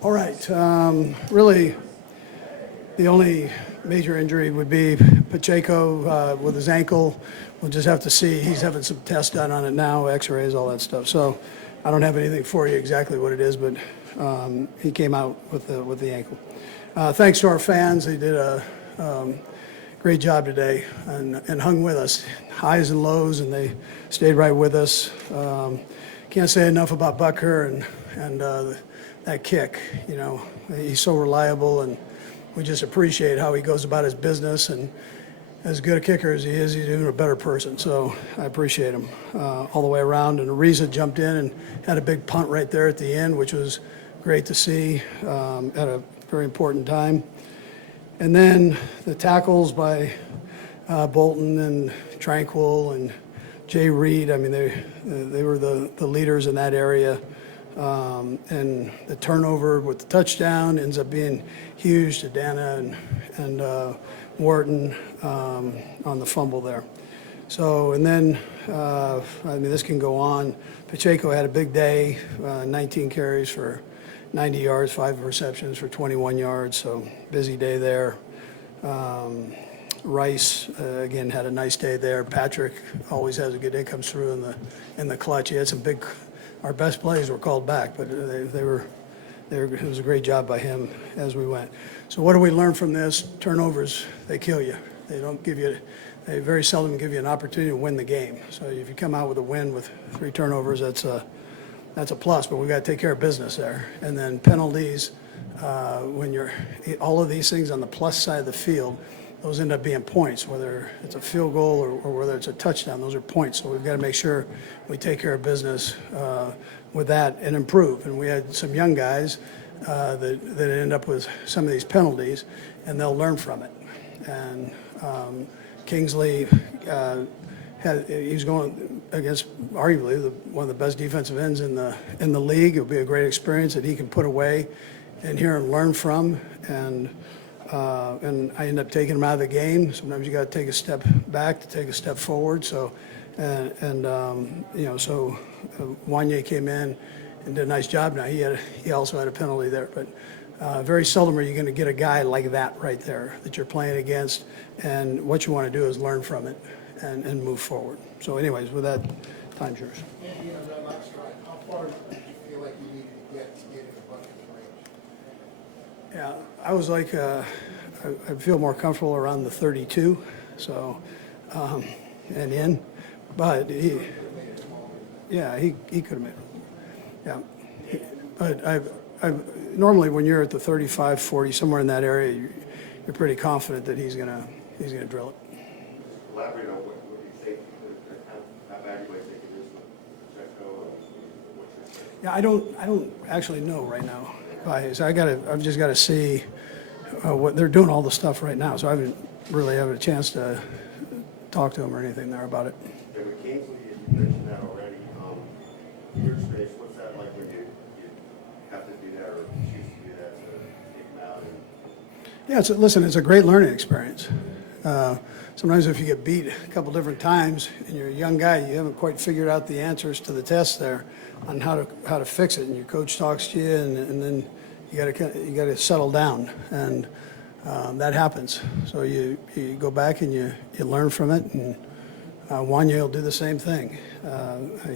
All right. Really, the only major injury would be Pacheco with his ankle. We'll just have to see. He's having some tests done on it now, X-rays, all that stuff. So I don't have anything for you exactly what it is, but he came out with the ankle. Thanks to our fans. They did a great job today and hung with us, highs and lows, and they stayed right with us. Can't say enough about Bucker and that kick. You know, he's so reliable, and we just appreciate how he goes about his business. And as good a kicker as he is, he's even a better person. So I appreciate him all the way around. And Ariza jumped in and had a big punt right there at the end, which was great to see at a very important time. And then the tackles by Bolton and Tranquil and Jay Reid. I mean, they were the leaders in that area. And the turnover with the touchdown ends up being huge to Dana and Wharton on the fumble there. So, and then, I mean, this can go on. Pacheco had a big day, 19 carries for 90 yards, 5 receptions for 21 yards, so busy day there. Rice, again, had a nice day there. Patrick always has a good day, comes through in the clutch. He had some big, our best plays were called back, but it was a great job by him as we went. So what do we learn from this? Turnovers, they kill you. They very seldom give you an opportunity to win the game. So if you come out with a win with 3 turnovers, that's a plus, but we've got to take care of business there. And then penalties, when you're all of these things on the plus side of the field, those end up being points, whether it's a field goal or whether it's a touchdown. Those are points. So we've got to make sure we take care of business with that and improve. And we had some young guys that end up with some of these penalties, and they'll learn from it. And Kingsley he's going against arguably one of the best defensive ends in the league. It'll be a great experience that he can put away and hear and learn from. And I end up taking him out of the game. Sometimes you got to take a step back to take a step forward. So, so Wanye came in and did a nice job. Now he also had a penalty there, but very seldom are you going to get a guy like that right there that you're playing against. And what you want to do is learn from it and move forward. So, anyways, with that, time's yours. And that last drive, how far did you feel like you needed to get in the bucket range? Yeah, I was like, I feel more comfortable around the 32, so, and in, but he could have made it. Yeah, but I've normally when you're at the 35, 40, somewhere in that area, you're pretty confident that he's gonna drill it. Elaborate on what you think, how bad you might think it is for Pacheco and what you're saying. Yeah, I don't actually know right now. I've just got to see what they're doing, all the stuff right now. So I haven't really had a chance to talk to him or anything there about it. And with Kingsley, you mentioned that already. In your experience, what's that like when you have to do that or choose to do that to take him out? Yeah, it's a great learning experience. Sometimes if you get beat a couple different times and you're a young guy, you haven't quite figured out the answers to the test there on how to fix it. And your coach talks to you, and then you got to settle down, and that happens. So you go back and you learn from it, and Wanye will do the same thing.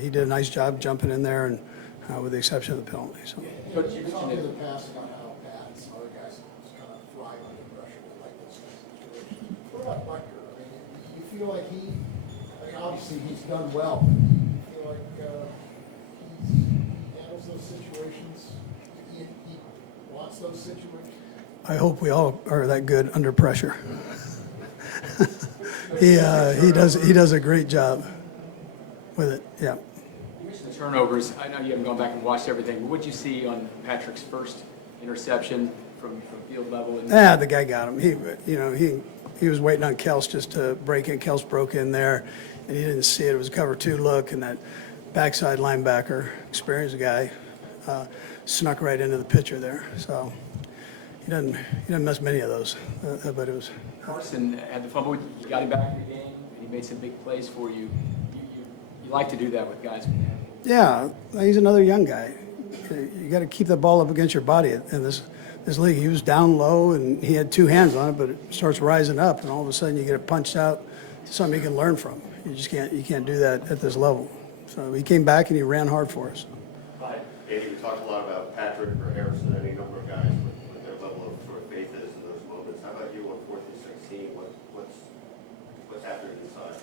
He did a nice job jumping in there, and with the exception of the penalty. So. But you talked in the past about how bad some other guys kind of thrive under pressure, like those kind of situations. What about Bucker? I mean, you feel like obviously he's done well. Do you feel like he handles those situations? He wants those situations? I hope we all are that good under pressure. He does a great job with it. Yeah. You mentioned the turnovers. I know you haven't gone back and watched everything, but what did you see on Patrick's first interception from field level? The guy got him. He was waiting on Kels just to break in. Kels broke in there, and he didn't see it. It was a cover 2 look, and that backside linebacker, experienced guy, snuck right into the picture there. So he doesn't miss many of those, but it was. Carson had the fumble. You got him back in the game. He made some big plays for you. You like to do that with guys. Yeah, he's another young guy. You got to keep the ball up against your body in this league. He was down low, and he had 2 hands on it, but it starts rising up, and all of a sudden you get it punched out to something you can learn from. You can't do that at this level. So he came back and he ran hard for us. Andy, we talked a lot about Patrick or Harrison, any number of guys with their level of sort of faith is in those moments. How about you on 4th and 16? What's happening inside?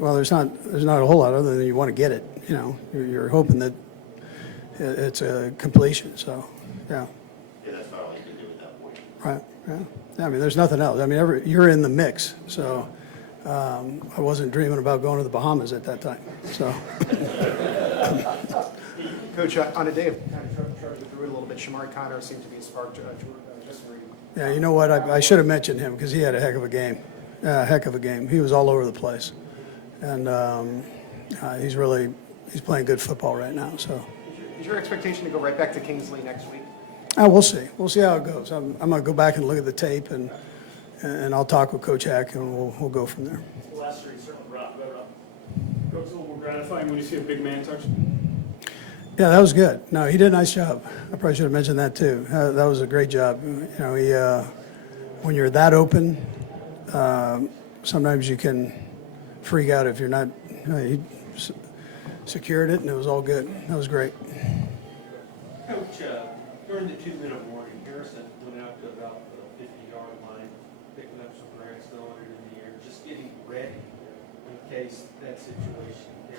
Well, there's not a whole lot other than you want to get it. You know, you're hoping that it's a completion. So, yeah. Yeah, that's not all you can do at that point. Right. Yeah. I mean, there's nothing else. I mean, you're in the mix. So, I wasn't dreaming about going to the Bahamas at that time. So. Coach, on a day of kind of trying to through it a little bit, Shamari Connor seemed to be a spark to disagree. Yeah, you know what? I should have mentioned him because he had a heck of a game. He was all over the place, and he's playing good football right now. So Is your expectation to go right back to Kingsley next week? we'll see. We'll see how it goes. I'm going to go back and look at the tape, and I'll talk with Coach Hack, and we'll go from there. The last 3 certainly rough, but Coach, a little more gratifying when you see a big man touch. Yeah, that was good. No, he did a nice job. I probably should have mentioned that too. That was a great job. You know, he when you're that open, sometimes you can freak out if you're not. He secured it, and it was all good. That was great. Coach, during the 2-minute warning, Harrison went out to about the 50-yard line, picking up some grass, throwing it in the air, just getting ready in case that situation came.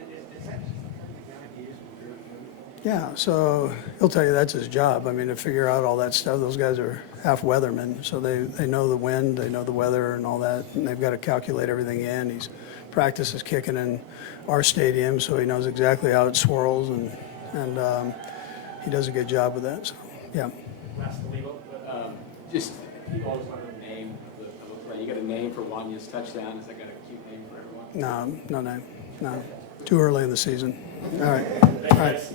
Is that just the kind of guy he is when you're doing? Yeah, so he'll tell you that's his job. I mean, to figure out all that stuff. Those guys are half weathermen, so they know the wind, they know the weather and all that, and they've got to calculate everything in. He's practices kicking in our stadium, so he knows exactly how it swirls, and he does a good job with that. So, yeah. Last to leave just people always wonder the name of the play. You got a name for Wanya's touchdown? Has that got a cute name for everyone? No name. No. Too early in the season. All right. Thanks, guys.